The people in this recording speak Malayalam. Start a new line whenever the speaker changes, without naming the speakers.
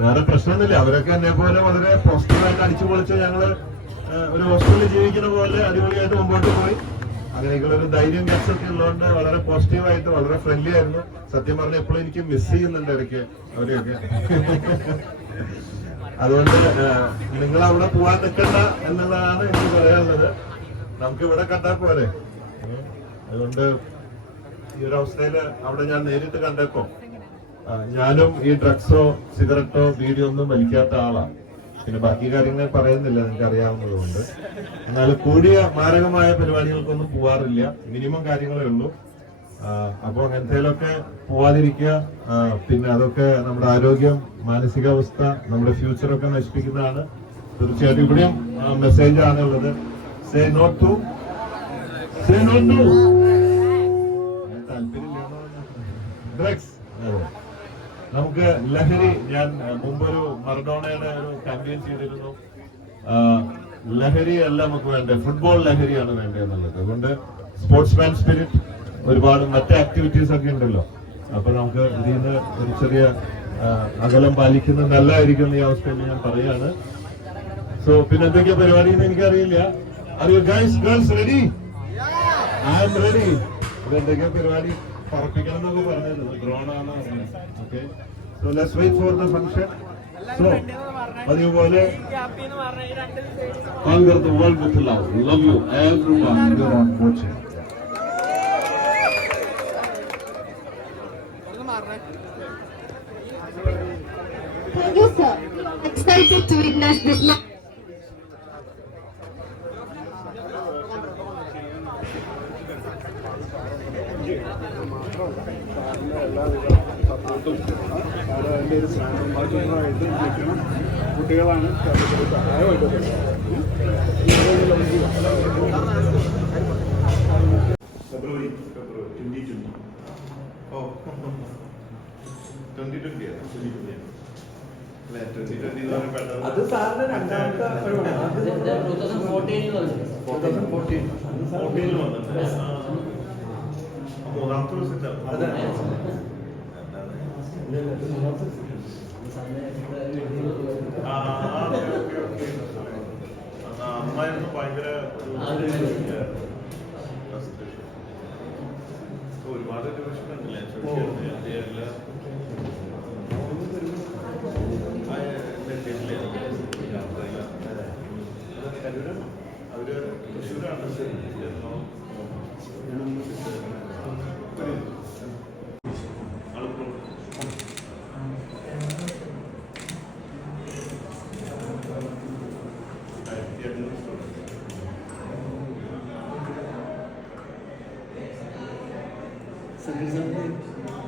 വേറെ പ്രശ്നമൊന്നുമില്ല. അവരൊക്കെ എന്നെ പോലെ വളരെ പോസിറ്റീവായിട്ട് അടിച്ചു പൊളിച്ച് ഞങ്ങൾ ഒരു ഹോസ്റ്റലിൽ ജീവിക്കുന്ന പോലെ അടിപൊളിയായിട്ട് മുമ്പോട്ട് പോയി. അങ്ങനെയൊക്കെയുള്ള ഒരു ധൈര്യം ഗസ്റ്റൊക്കെ ഉള്ളതുകൊണ്ട് വളരെ പോസിറ്റീവായിട്ട് വളരെ ഫ്രണ്ട്ലി ആയിരുന്നു. സത്യം പറഞ്ഞ എപ്പോഴും എനിക്ക് മിസ് ചെയ്യുന്നുണ്ട് ഇടയ്ക്ക് അവരെയൊക്കെ. അതുകൊണ്ട് നിങ്ങൾ അവിടെ പോവാൻ നിൽക്കണ്ട എന്നുള്ളതാണ് എനിക്ക് പറയാനുള്ളത്. നമുക്ക് ഇവിടെ കണ്ടാൽ പോരെ. അതുകൊണ്ട് ഈ ഒരു അവസ്ഥയിൽ അവിടെ ഞാൻ നേരിട്ട് കണ്ടപ്പോ ആ, ഞാനും ഈ ഡ്രഗ്സോ സിഗരറ്റോ വീഡിയോ ഒന്നും വലിക്കാത്ത ആളാണ്. പിന്നെ ബാക്കി കാര്യങ്ങൾ പറയുന്നില്ല നിങ്ങൾക്ക് അറിയാവുന്നതുകൊണ്ട്. എന്നാൽ കൂടിയ മാരകമായ പരിപാടികൾക്കൊന്നും പോവാറില്ല. മിനിമം കാര്യങ്ങളേ ഉള്ളൂ. അപ്പോൾ അപ്പോ അങ്ങനത്തേലൊക്കെ പോവാതിരിക്കുക. പിന്നെ അതൊക്കെ നമ്മുടെ ആരോഗ്യം മാനസികാവസ്ഥ നമ്മുടെ ഫ്യൂച്ചറൊക്കെ നശിപ്പിക്കുന്നതാണ്. തീർച്ചയായിട്ടും ഇവിടെയും മെസ്സേജ് ആണുള്ളത് say no to say no to drugs നമുക്ക് ലഹരി ഞാൻ മുമ്പൊരു മറഡോണയുടെ ഒരു ക്യാമ്പയിൻ ചെയ്തിരുന്നു. ലഹരി അല്ല നമുക്ക് വേണ്ടത്. ഫുട്ബോൾ ലഹരിയാണ് വേണ്ടത് എന്നുള്ളത് അതുകൊണ്ട് സ്പോർട്സ്മാൻ സ്പിരിറ്റ് ഒരുപാട് മറ്റേ ആക്ടിവിറ്റീസ് ഒക്കെ ഉണ്ടല്ലോ. അപ്പൊ നമുക്ക് ഇതിൽ നിന്ന് ഒരു ചെറിയ അകലം പാലിക്കുന്നത് നല്ലതായിരിക്കും ഈ അവസ്ഥയിൽ ഞാൻ പറയാണ്. സോ പിന്നെ എന്തൊക്കെയാ പരിപാടി എന്ന് എനിക്കറിയില്ല. അറിയോ guys girls ready I'm ready ഇത് എന്തൊക്കെയാ പരിപാടി? പറപ്പിക്കണം എന്നൊക്കെ പറഞ്ഞിരുന്നു ഡ്രോൺ ആണെന്ന് പറഞ്ഞത് ഫോർ ദ ഫംഗ്ഷൻ സോ പതിവ് പോലെ conquer the world with love. Love you, everyone. You're on watching.
Thank you, sir. Excited to witness this. Ma-
സപ്പോർട്ടും അതിന്റെ ഒരു സ്നേഹമായിട്ട് നിൽക്കണം കുട്ടികളാണ് കേരളത്തിൽ സഹായമായിട്ട്
February February twenty twenty oh twenty twenty അല്ലേ ട്വന്റി ട്വന്റി
അത് സാറിന്റെ രണ്ടാമത്തെ
ഫോർട്ടീനിൽ വന്നിട്ടുണ്ട് ഫോർട്ടീൻ മൂന്നാമത്തെ ദിവസം
അതെ.
ഓക്കേ. അന്ന് അമ്മായിരുന്നു ഭയങ്കര ഒരു- ഒരുപാട്. കരൂരാണ്. അവർ തൃശ്ശൂരാണ് São
José